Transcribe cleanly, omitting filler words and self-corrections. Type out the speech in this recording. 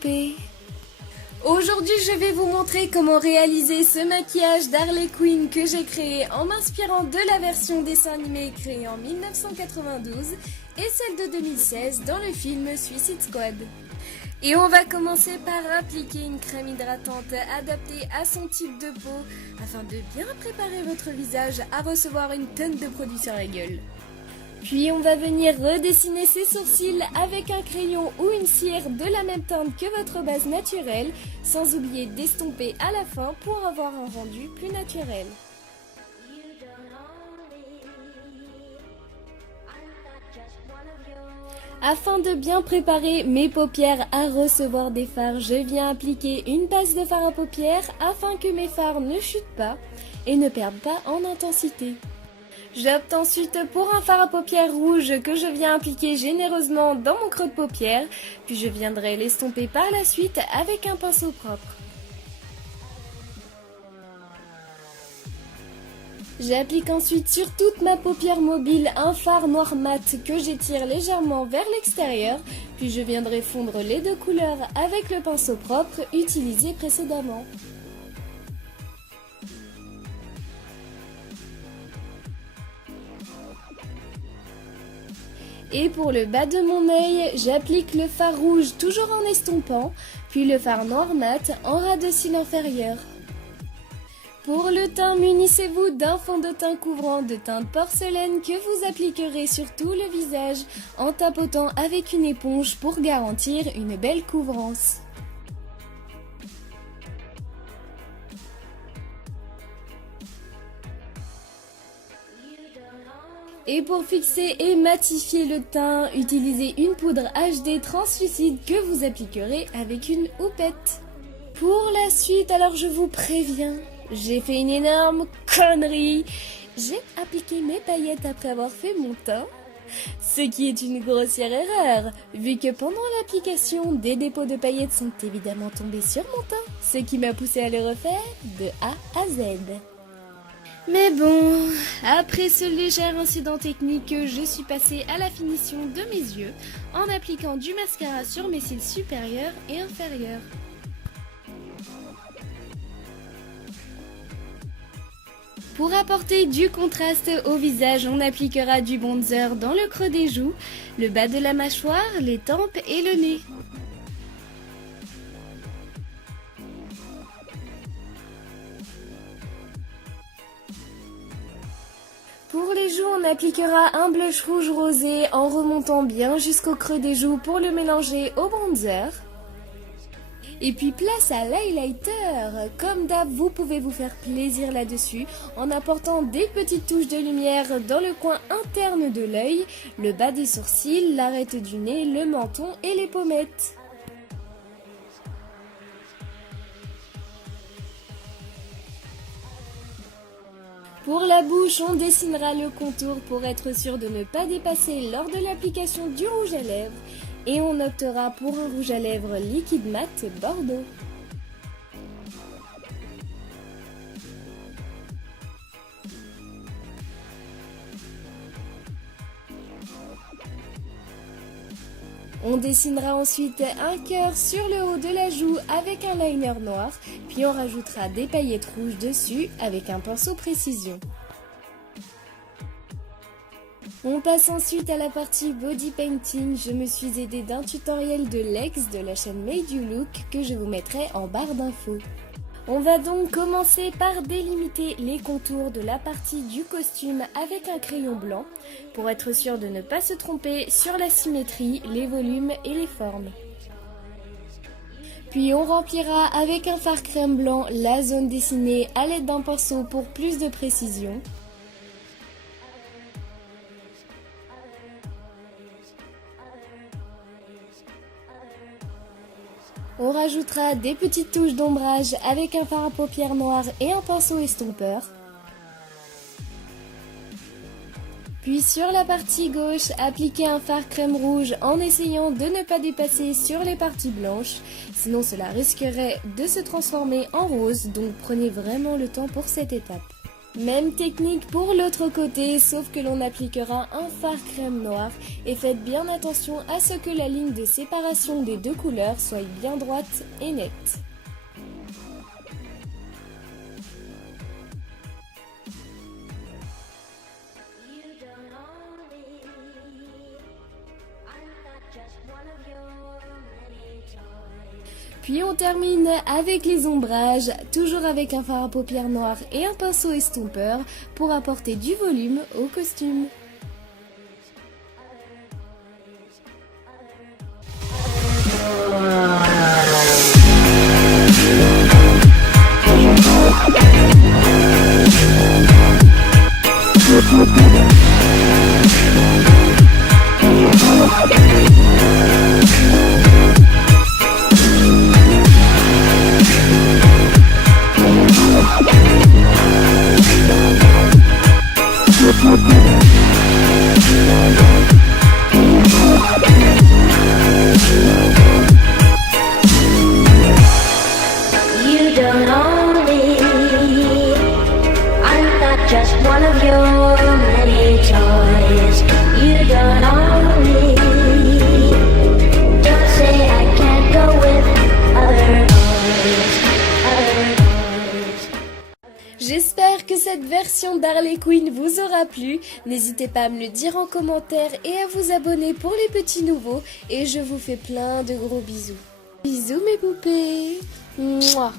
poupée. Aujourd'hui, je vais vous montrer comment réaliser ce maquillage d'Harley Quinn que j'ai créé en m'inspirant de la version dessin animé créée en 1992 et celle de 2016 dans le film Suicide Squad. Et on va commencer par appliquer une crème hydratante adaptée à son type de peau afin de bien préparer votre visage à recevoir une tonne de produits sur la gueule. Puis on va venir redessiner ses sourcils avec un crayon ou une cire de la même teinte que votre base naturelle, sans oublier d'estomper à la fin pour avoir un rendu plus naturel. Afin de bien préparer mes paupières à recevoir des fards, je viens appliquer une base de fard à paupières afin que mes fards ne chutent pas et ne perdent pas en intensité. J'opte ensuite pour un fard à paupières rouge que je viens appliquer généreusement dans mon creux de paupière, puis je viendrai l'estomper par la suite avec un pinceau propre. J'applique ensuite sur toute ma paupière mobile un fard noir mat que j'étire légèrement vers l'extérieur, puis je viendrai fondre les deux couleurs avec le pinceau propre utilisé précédemment. Et pour le bas de mon œil, j'applique le fard rouge toujours en estompant, puis le fard noir mat en ras de cils inférieur. Pour le teint, munissez-vous d'un fond de teint couvrant de teinte porcelaine que vous appliquerez sur tout le visage en tapotant avec une éponge pour garantir une belle couvrance. Et pour fixer et matifier le teint, utilisez une poudre HD translucide que vous appliquerez avec une houppette. Pour la suite, alors je vous préviens, j'ai fait une énorme connerie. J'ai appliqué mes paillettes après avoir fait mon teint, ce qui est une grossière erreur, vu que pendant l'application, des dépôts de paillettes sont évidemment tombés sur mon teint, ce qui m'a poussé à le refaire de A à Z. Mais bon, après ce léger incident technique, je suis passée à la finition de mes yeux en appliquant du mascara sur mes cils supérieurs et inférieurs. Pour apporter du contraste au visage, on appliquera du bronzer dans le creux des joues, le bas de la mâchoire, les tempes et le nez. Pour les joues, on appliquera un blush rouge rosé en remontant bien jusqu'au creux des joues pour le mélanger au bronzer. Et puis place à l'highlighter. Comme d'hab, vous pouvez vous faire plaisir là-dessus en apportant des petites touches de lumière dans le coin interne de l'œil, le bas des sourcils, l'arête du nez, le menton et les pommettes. Pour la bouche, on dessinera le contour pour être sûr de ne pas dépasser lors de l'application du rouge à lèvres et on optera pour un rouge à lèvres liquide mat bordeaux. On dessinera ensuite un cœur sur le haut de la joue avec un liner noir, puis on rajoutera des paillettes rouges dessus avec un pinceau précision. On passe ensuite à la partie body painting. Je me suis aidée d'un tutoriel de Lex de la chaîne Made You Look que je vous mettrai en barre d'infos. On va donc commencer par délimiter les contours de la partie du costume avec un crayon blanc pour être sûr de ne pas se tromper sur la symétrie, les volumes et les formes. Puis on remplira avec un fard crème blanc la zone dessinée à l'aide d'un pinceau pour plus de précision. On rajoutera des petites touches d'ombrage avec un fard à paupières noir et un pinceau estompeur. Puis sur la partie gauche, appliquez un fard crème rouge en essayant de ne pas dépasser sur les parties blanches, sinon cela risquerait de se transformer en rose, donc prenez vraiment le temps pour cette étape. Même technique pour l'autre côté, sauf que l'on appliquera un fard crème noir et faites bien attention à ce que la ligne de séparation des deux couleurs soit bien droite et nette. Puis on termine avec les ombrages, toujours avec un fard à paupières noir et un pinceau estompeur pour apporter du volume au costume. Just one of your many toys. You don't own me. Don't say I can't go with other boys. J'espère que cette version d'Harley Quinn vous aura plu. N'hésitez pas à me le dire en commentaire et à vous abonner pour les petits nouveaux. Et je vous fais plein de gros bisous. Bisous mes poupées. Mouah.